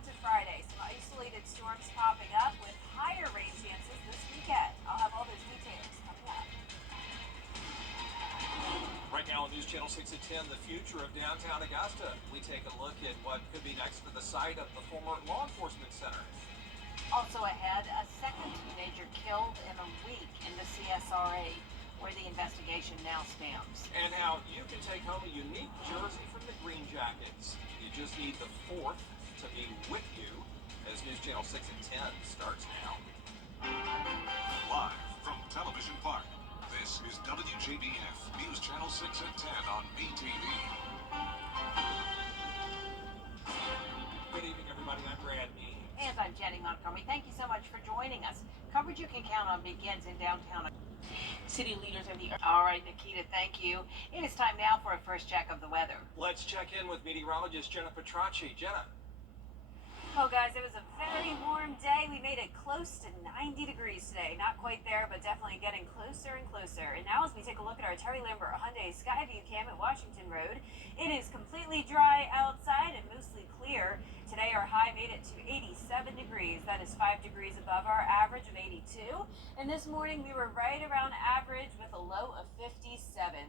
into Friday, some isolated storms popping up with higher rain chances this weekend. I'll have all those details coming up. Right now on News Channel 6 at 10, the future of downtown Augusta. We take a look at what could be next for the site of the former law enforcement center. Also ahead, a second teenager killed in a week in the CSRA, where the investigation now stands. And how you can take home a unique jersey from the Green Jackets. You just need the fourth to be with you as News Channel 6 at 10 starts now. Live from Television Park, this is WJBF News Channel 6 at 10 on BTV. Good evening, everybody. I'm Brad Mead. And I'm Jenny Montgomery. Thank you so much for joining us. Coverage you can count on begins in downtown. City leaders in the... All right, Nikita, thank you. It is time now for a first check of the weather. Let's check in with meteorologist Jenna Petracci. Jenna. Oh, guys, it was a very warm day. We made it close to 90 degrees today. Not quite there, but definitely getting closer and closer. And now as we take a look at our Terry Lambert Hyundai Skyview cam at Washington Road, it is completely dry outside and mostly clear. Today our high made it to 87 degrees. That is 5 degrees above our average of 82. And this morning we were right around average with a low of 57.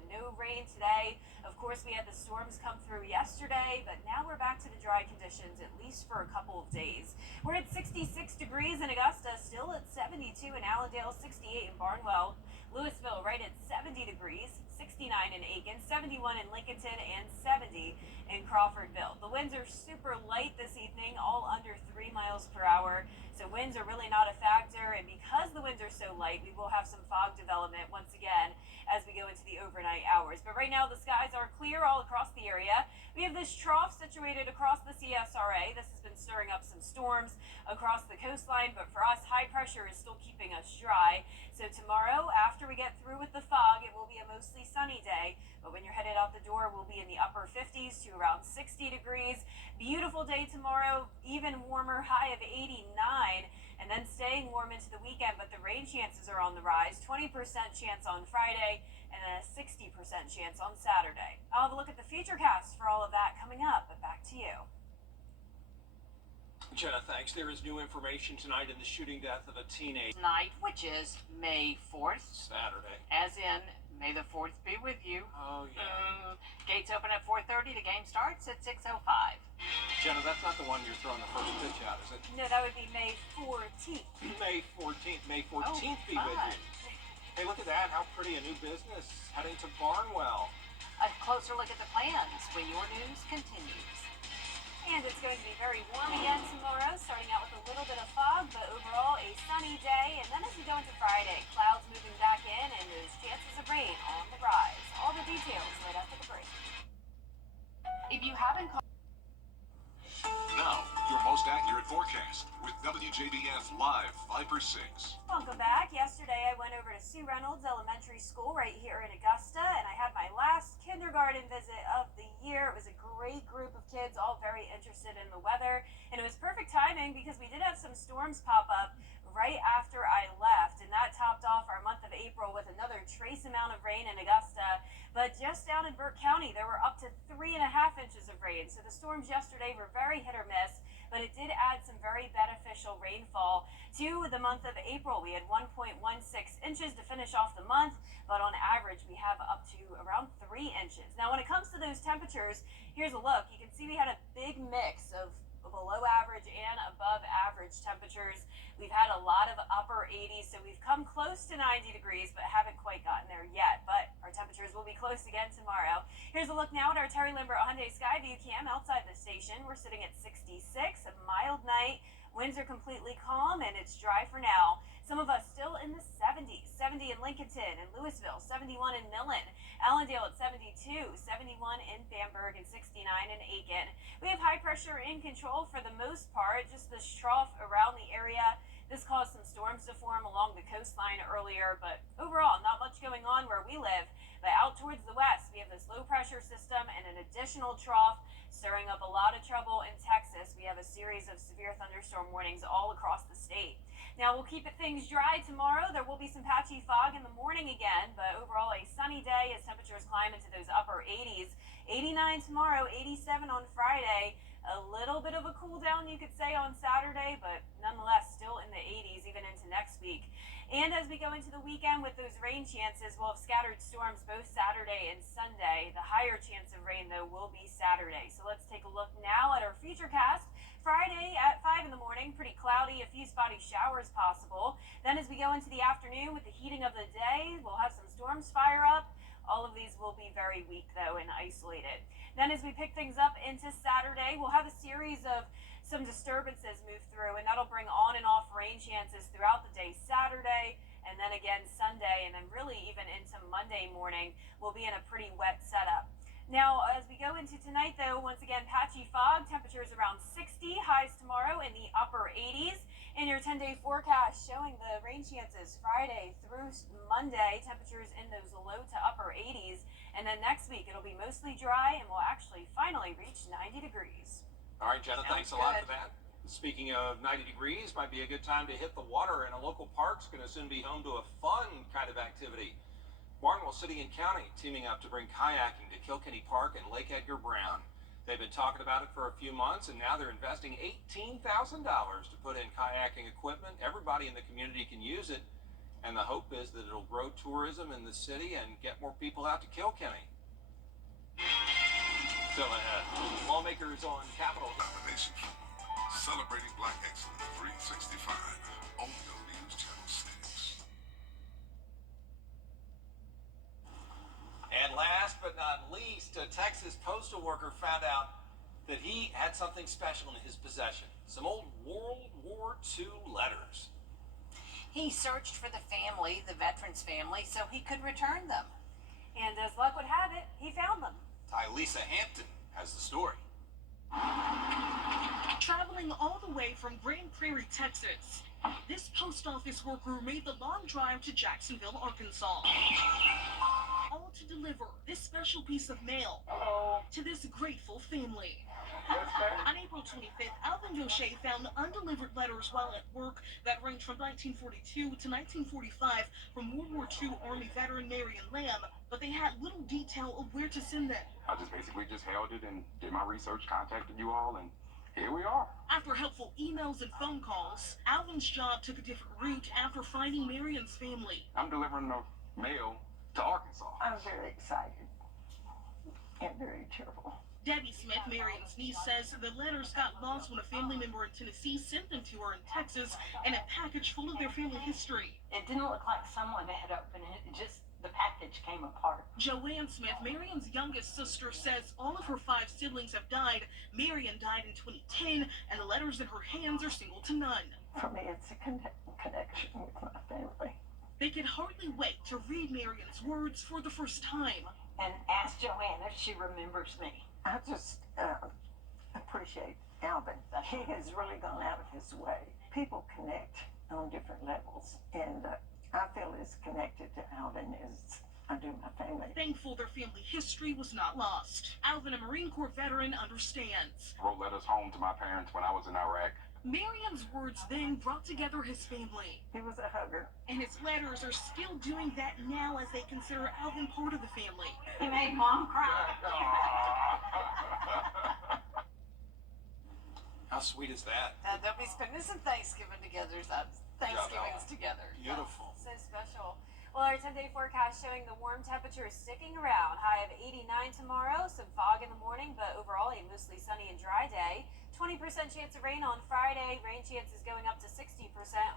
No rain today. Of course, we had the storms come through yesterday, but now we're back to the dry conditions, at least for a couple of days. We're at 66 degrees in Augusta, still at 72 in Allendale, 68 in Barnwell, Louisville right at 70 degrees, 69 in Aiken, 71 in Lincolnton, and 70 in Crawfordville. The winds are super light this evening, all under 3 miles per hour, so winds are really not a factor, and because the winds are so light, we will have some fog development once again as we go into the overnight hours. But right now the skies are clear all across the area. We have this trough situated across the CSRA. This has been stirring up some storms across the coastline, but for us, high pressure is still keeping us dry. So tomorrow, after we get through with the fog, it will be a mostly sunny day. But when you're headed out the door, we'll be in the upper 50s to around 60 degrees. Beautiful day tomorrow, even warmer, high of 89. And then staying warm into the weekend, but the rain chances are on the rise. 20% chance on Friday and a 60% chance on Saturday. I'll have a look at the futurecast for all of that coming up, but back to you. Jenna, thanks. There is new information tonight in the shooting death of a teenager. Tonight, which is May 4th. Saturday. As in, May the 4th be with you. Oh, yeah. Gates open at 4:30. The game starts at 6:05. Jenna, that's not the one you're throwing the first pitch out, is it? No, that would be May 14th. May 14th. May 14th be with you. Hey, look at that. How pretty a new business heading to Barnwell. A closer look at the plans when your news continues. And it's going to be very warm again tomorrow, starting out with a little bit of fog, but overall a sunny day. And then as we go into Friday, clouds moving back in and those chances of rain on the rise. All the details right after the break. If you haven't called... Now, your most accurate forecast with WJBF Live 5 for 6. Welcome back. Yesterday I went over to Sue Reynolds Elementary School right here in Augusta, and I had my last kindergarten visit of the year. It was a great group of kids, all very interested in the weather, and it was perfect timing because we did have some storms pop up right after I left, and that topped off our month of April with another trace amount of rain in Augusta. But just down in Burke County, there were up to 3.5 inches of rain. So the storms yesterday were very hit or miss, but it did add some very beneficial rainfall to the month of April. We had 1.16 inches to finish off the month, but on average, we have up to around 3 inches. Now, when it comes to those temperatures, here's a look. You can see we had a big mix of below average and above average temperatures. We've had a lot of upper 80s, so we've come close to 90 degrees, but haven't quite gotten there yet. But our temperatures will be close again tomorrow. Here's a look now at our Terry Lambert Hyundai Skyview cam outside the station. We're sitting at 66, a mild night. Winds are completely calm, and it's dry for now. Some of us still in the 70s, 70 in Lincolnton and Louisville, 71 in Millen, Allendale at 72, 71 in Bamberg, and 69 in Aiken. We have high pressure in control for the most part, just this trough around the area. This caused some storms to form along the coastline earlier, but overall, not much going on where we live. But out towards the west, we have this low pressure system and an additional trough stirring up a lot of trouble in Texas. We have a series of severe thunderstorm warnings all across the state. Now, we'll keep things dry tomorrow. There will be some patchy fog in the morning again, but overall a sunny day as temperatures climb into those upper 80s. 89 tomorrow, 87 on Friday. A little bit of a cool down, you could say, on Saturday, but nonetheless still in the 80s even into next week. And as we go into the weekend with those rain chances, we'll have scattered storms both Saturday and Sunday. The higher chance of rain, though, will be Saturday. So let's take a look now at our futurecast. Friday at 5 in the morning, pretty cloudy, a few spotty showers possible. Then as we go into the afternoon with the heating of the day, we'll have some storms fire up. All of these will be very weak, though, and isolated. Then as we pick things up into Saturday, we'll have a series of some disturbances move through, and that'll bring on and off rain chances throughout the day Saturday, and then again Sunday, and then really even into Monday morning, we'll be in a pretty wet setup. Now, as we go into tonight, though, once again, patchy fog, temperatures around 60, highs tomorrow in the upper 80s. In your 10-day forecast showing the rain chances Friday through Monday, temperatures in those low to upper 80s. And then next week, it'll be mostly dry and we'll actually finally reach 90 degrees. All right, Jenna, thanks a lot for that. Speaking of 90 degrees, might be a good time to hit the water, and a local park's going to soon be home to a fun kind of activity. Barnwell City and County teaming up to bring kayaking to Kilkenny Park and Lake Edgar Brown. They've been talking about it for a few months, and now they're investing $18,000 to put in kayaking equipment. Everybody in the community can use it, and the hope is that it'll grow tourism in the city and get more people out to Kilkenny. Still ahead, lawmakers on Capitol. Nomination celebrating Black Excellence 365 only on News Channel 6. And last but not least, a Texas postal worker found out that he had something special in his possession. Some old World War II letters. He searched for the family, the veterans' family, so he could return them. And as luck would have it, he found them. Tylisa Hampton has the story. Traveling all the way from Grand Prairie, Texas, this post office worker made the long drive to Jacksonville, Arkansas, all to deliver this special piece of mail to this grateful family. On April 25th, Alvin Gaucher found undelivered letters while at work that ranged from 1942 to 1945 from World War II Army veteran Marion Lamb, but they had little detail of where to send them. I just basically held it and did my research, contacted you all, and here we are. After helpful emails and phone calls, Alvin's job took a different route after finding Marion's family. I'm delivering the mail to Arkansas. I'm very excited and very cheerful. Debbie Smith, Marion's niece, says the letters got lost when a family member in Tennessee sent them to her in Texas in a package full of their family history. It didn't look like someone had opened it, just the package came apart. Joanne Smith, Marion's youngest sister, says all of her 5 siblings have died. Marion died in 2010, and the letters in her hands are single to none. For me, it's a connection with my family. They can hardly wait to read Marion's words for the first time. And ask Joanne if she remembers me. I just appreciate Alvin. He has really gone out of his way. People connect on different levels, and I feel as connected to Alvin as I do my family. Thankful their family history was not lost. Alvin, a Marine Corps veteran, understands. I wrote letters home to my parents when I was in Iraq. Marion's words then brought together his family. He was a hugger. And his letters are still doing that now as they consider Alvin part of the family. He made Mom cry. How sweet is that? They'll be spending some Thanksgiving together. Thanksgivings together. Beautiful. So special. Well, our 10-day forecast showing the warm temperature is sticking around. High of 89 tomorrow, some fog in the morning, but overall a mostly sunny and dry day. 20% chance of rain on Friday. Rain chances going up to 60%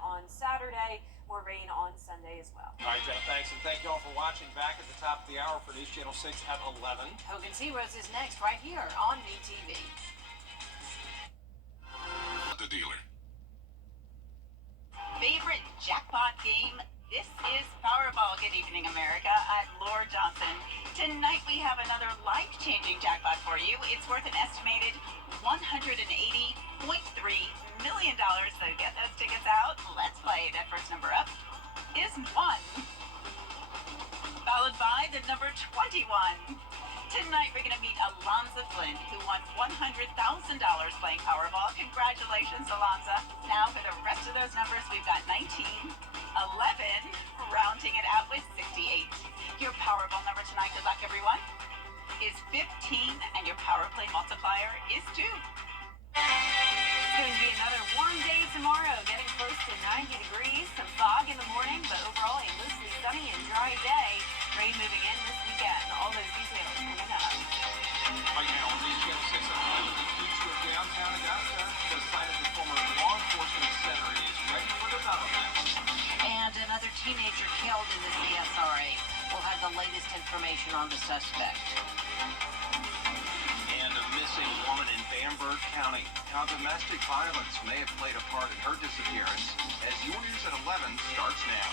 on Saturday. More rain on Sunday as well. All right, Jenna, thanks, and thank you all for watching. Back at the top of the hour for News Channel 6 at 11. Hogan's Heroes is next right here on VTV. The dealer. Favorite jackpot game? This is Powerball. Good evening, America. I'm Laura Johnson. Tonight we have another life-changing jackpot for you. It's worth an estimated $180.3 million. So get those tickets out. Let's play. That first number up is 1. Followed by the number 21. Tonight we're going to meet Alonza Flynn, who won $100,000 playing Powerball. Congratulations, Alonza. Now for the rest of those numbers, we've got 19, 11, rounding it out with 68. Your Powerball number tonight, good luck everyone, is 15, and your Power Play multiplier is 2. tomorrow, getting close to 90 degrees, some fog in the morning, but overall a mostly sunny and dry day. Rain moving in this weekend. All those details coming up. Right now on WJBF 6 at 11, the future of downtown Augusta. The site of the former law enforcement center is ready for development. And another teenager killed in the CSRA. We'll have the latest information on the suspect. And a missing woman in Bamberg County. How domestic violence may have played a part in her disappearance. As your news at 11 starts now.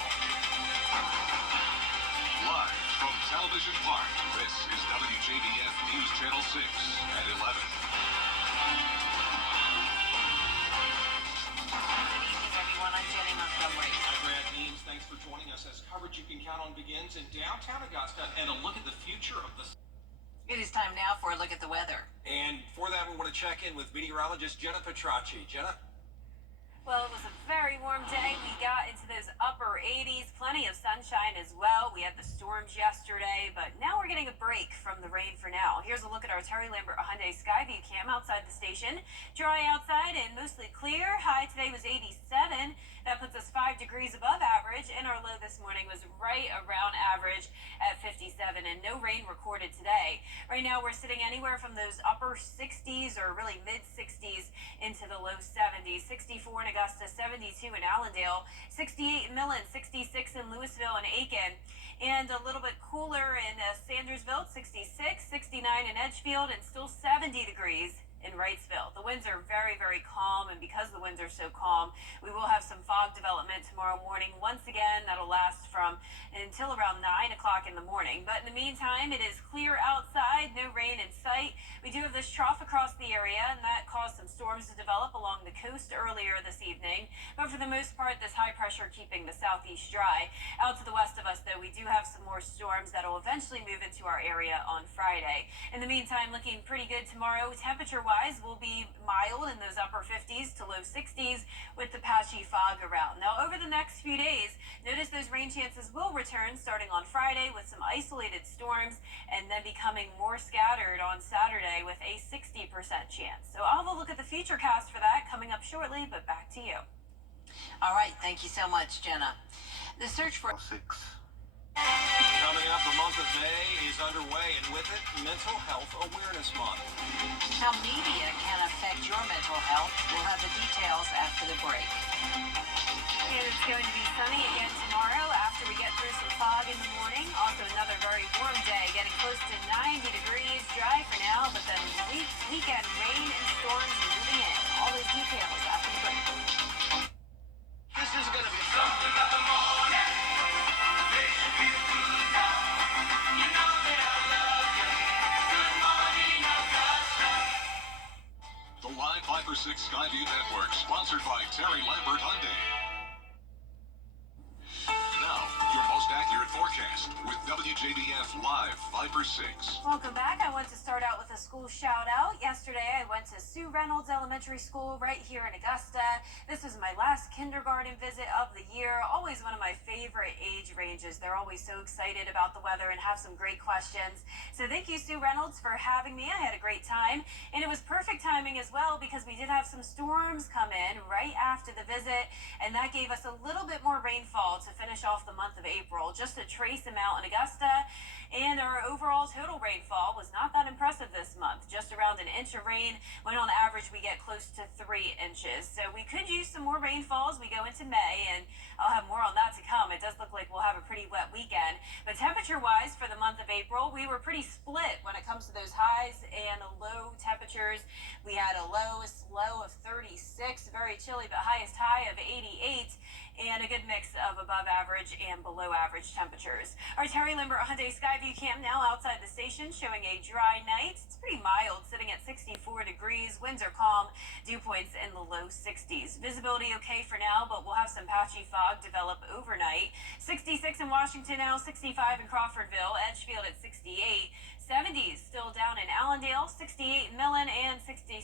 Live from Television Park, this is WJBF News Channel 6 at 11. Good evening, everyone. I'm Jenny Montgomery. Hi, Brad Means. Thanks for joining us as coverage you can count on begins in downtown Augusta and a look at the future of the... It is time now for a look at the weather. And for that, we want to check in with meteorologist Jenna Petracci. Jenna? Well, it was a very warm day. We got into those upper 80s, plenty of sunshine as well. We had the storms yesterday, but now we're getting a break from the rain for now. Here's a look at our Terry Lambert Hyundai Skyview cam outside the station. Dry outside and mostly clear. High today was 87. That puts us 5 degrees above average, and our low this morning was right around average at 57, and no rain recorded today. Right now, we're sitting anywhere from those upper 60s or really mid 60s into the low 70s. 64 in Augusta, 72 in Allendale, 68 in Millen, 66 in Louisville and Aiken, and a little bit cooler in Sandersville, 66, 69 in Edgefield, and still 70 degrees in Wrightsville. The winds are very, very calm, and because the winds are so calm, we will have some fog development tomorrow morning. Once again, that'll last from until around 9 o'clock in the morning. But in the meantime, it is clear outside, no rain in sight. We do have this trough across the area, and that caused some storms to develop along the coast earlier this evening. But for the most part, this high pressure keeping the southeast dry. Out to the west of us, though, we do have some more storms that will eventually move into our area on Friday. In the meantime, looking pretty good tomorrow. Temperature-wise, will be mild in those upper 50s to low 60s with the patchy fog around. Now, over the next few days, notice those rain chances will return starting on Friday with some isolated storms and then becoming more scattered on Saturday with a 60% chance. So I'll have a look at the future cast for that coming up shortly, but back to you. All right. Thank you so much, Jenna. The search for... Coming up, the month of May is underway, and with it, Mental Health Awareness Month. How media can affect your mental health. We'll have the details after the break. And it's going to be sunny again tomorrow after we get through some fog in the morning. Also another very warm day, getting close to 90 degrees. Dry for now, but then weekend rain and storms moving in. All those details after the break. This is going to be something about the morning. The Live 5 for 6 Skyview Network, sponsored by Terry Lambert Hyundai. Now, your most accurate forecast with WJBF Live 5 for 6. Welcome back. I want to start out with a school shout out. Yesterday I went to Sue Reynolds Elementary School right here in Augusta. This was my last kindergarten visit of the year. Always one of my favorite age ranges. They're always so excited about the weather and have some great questions. So thank you, Sue Reynolds, for having me. I had a great time, and it was perfect timing as well because we did have some storms come in right after the visit, and that gave us a little bit more rainfall to finish off the month of April. Just a trace amount in Augusta, and our overall total rainfall was not that impressive this month, just around an inch of rain, when on average we get close to 3 inches. So we could use some more rainfall as we go into May, and I'll have more on that to come. It does look like we'll have a pretty wet weekend, but temperature-wise for the month of April, we were pretty split when it comes to those highs and low temperatures. We had a lowest low of 36, very chilly, but highest high of 88, and a good mix of above average and below average temperatures. Our Terry Lambert Hyundai Skyview cam now outside the station showing a dry night. It's pretty mild, sitting at 64 degrees. Winds are calm, dew points in the low 60s. Visibility okay for now, but we'll have some patchy fog develop overnight. 66 in Washington now, 65 in Crawfordville, Edgefield at 68, 70s still down in Allendale, 68 in Millen, and 66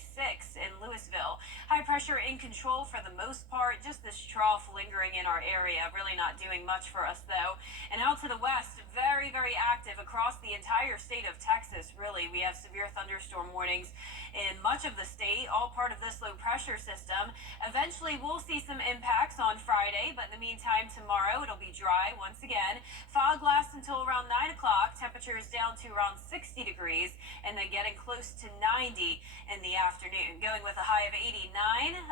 in Louisville. High pressure in control for the most part, just this trough lingering in our area, really not doing much for us though. And out to the west, very, very active across the entire state of Texas, really. We have severe thunderstorm warnings in much of the state, all part of this low pressure system. Eventually, we'll see some impacts on Friday, but in the meantime, tomorrow it'll be dry once again. Fog lasts until around 9 o'clock. Temperatures down to around 60 degrees, and then getting close to 90 in the afternoon. Going with a high of 89,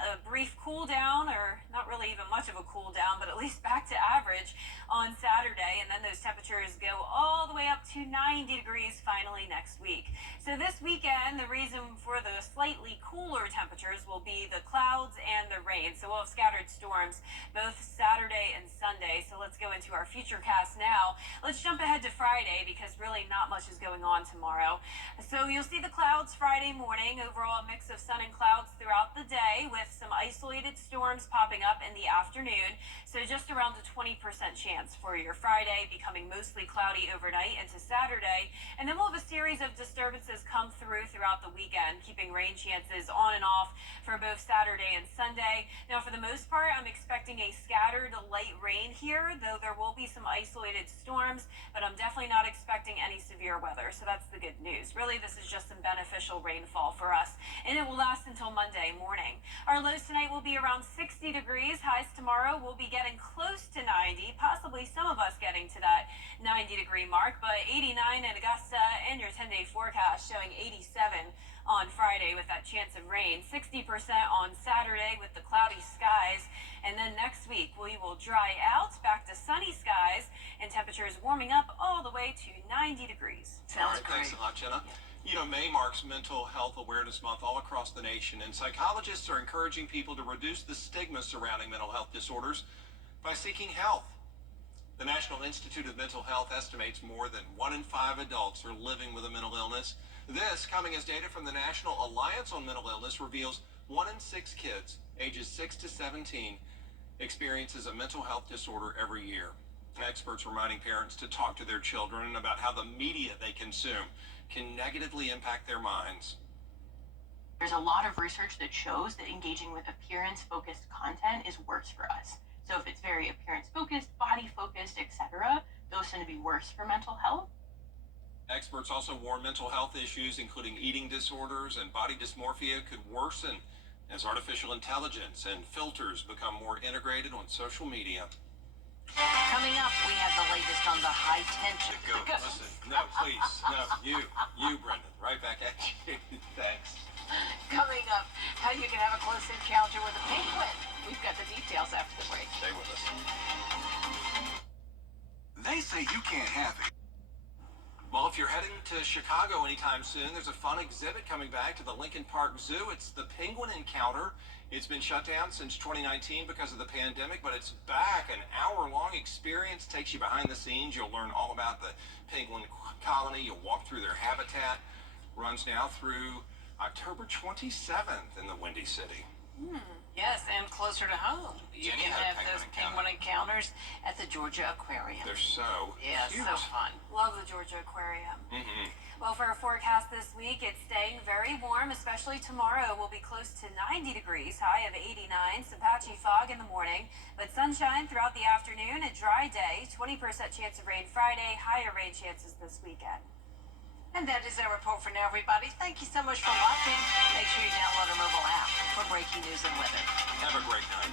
a brief cool down, or not really even much of a cool down, but at least back to average on Saturday, and then those temperatures go all the way up to 90 degrees finally next week. So this weekend, the reason for the slightly cooler temperatures will be the clouds and the rain. So we'll have scattered storms both Saturday and Sunday. So let's go into our futurecast now. Let's jump ahead to Friday because really not much is going on tomorrow. So you'll see the clouds Friday morning. Overall, a mix of sun and clouds throughout the day with some isolated storms popping up in the afternoon. So just around a 20% chance for your Friday, becoming mostly cloudy overnight into Saturday. And then we'll have a series of disturbances come throughout the weekend, keeping rain chances on and off for both Saturday and Sunday. Now, for the most part, I'm expecting a scattered light rain here, though there will be some isolated storms, but I'm definitely not expecting any severe weather. So that's the good news. Really, this is just some beneficial rainfall for us, and it will last until Monday morning. Our lows tonight will be around 60 degrees. Highs tomorrow will be getting close to 90, possibly some of us getting to that 90-degree mark, but 89 in Augusta, and your 10-day forecast showing 87 on Friday with that chance of rain, 60% on Saturday with the cloudy skies, and then next week we will dry out, back to sunny skies, and temperatures warming up all the way to 90 degrees. All right, thanks a lot, Jenna. You know, May marks Mental Health Awareness Month all across the nation, and psychologists are encouraging people to reduce the stigma surrounding mental health disorders by seeking help. The National Institute of Mental Health estimates more than 1 in 5 adults are living with a mental illness. This, coming as data from the National Alliance on Mental Illness, reveals 1 in 6 kids ages 6 to 17 experiences a mental health disorder every year. Experts reminding parents to talk to their children about how the media they consume can negatively impact their minds. There's a lot of research that shows that engaging with appearance-focused content is worse for us. So if it's very appearance-focused, body-focused, etc., those tend to be worse for mental health. Experts also warn mental health issues, including eating disorders and body dysmorphia, could worsen as artificial intelligence and filters become more integrated on social media. Coming up, we have the latest on the high tension. Go, listen, no, please, no, you, Brendan, right back at you. Thanks. Coming up, how you can have a close encounter with a penguin. We've got the details after the break. Stay with us. They say you can't have it. Well, if you're heading to Chicago anytime soon, there's a fun exhibit coming back to the Lincoln Park Zoo. It's the Penguin Encounter. It's been shut down since 2019 because of the pandemic, but it's back. An hour-long experience takes you behind the scenes. You'll learn all about the penguin colony. You'll walk through their habitat. Runs now through October 27th in the Windy City. Yes, and closer to home. You Jenny can had a have those penguin penguin encounters at the Georgia Aquarium. They're so Yeah, cute. so fun. Love the Georgia Aquarium. Mm-hmm. Well, for our forecast this week, it's staying very warm, especially tomorrow. We'll be close to 90 degrees, high of 89, some patchy fog in the morning, but sunshine throughout the afternoon, a dry day, 20% chance of rain Friday, higher rain chances this weekend. And that is our report for now, everybody. Thank you so much for watching. Make sure you download our mobile app for breaking news and weather. Have a great night.